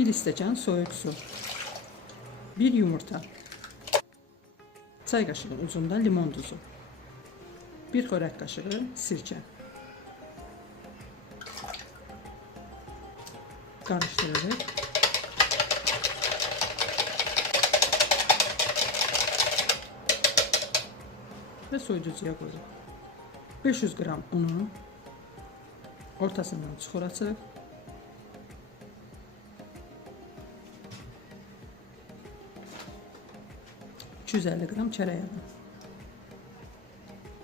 1 stəkan soyuq su, 1 yumurta, çay qaşığının ucunda limon duzu, 1 xörək qaşığı sirkə. Qarışdırırıq. Və soyuducuya qoyuruq. 500 qram unu ortasından çuxur açırıq. $250 qram çərək yağı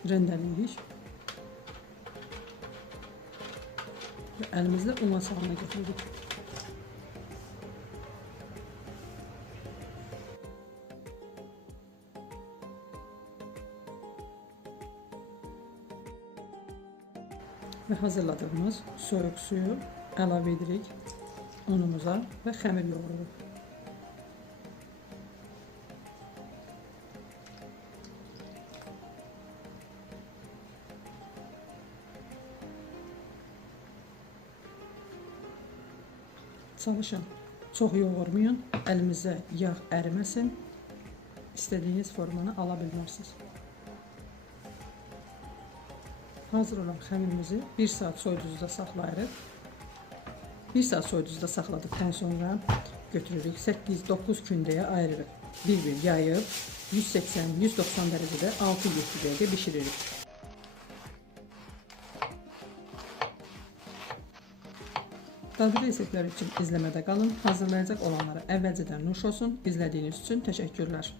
rendələyirik və əlimizlə un masalına getiririk. Və hazırladığımız soyuq suyu əlavə edirik unumuza və xəmir yoğururuq. Çalışın, çox yoğurmayın, əlimizə yağ əriməsin, istədiyiniz formanı ala bilmərsiniz. Hazır olan xəmirimizi 1 saat soyuducuda saxlayırıq. 1 saat soyuducuda saxladıqdan sonra götürürük, 8-9 kündəyə ayırırıq. Bir-bir yayıb 180-190 dərəcədə 6-7 dəqiqə bişiririk. Dadlı reseptlər üçün izləmədə qalın. Hazırlayacaq olanlara əvvəlcədən nuş olsun. İzlədiyiniz üçün təşəkkürlər.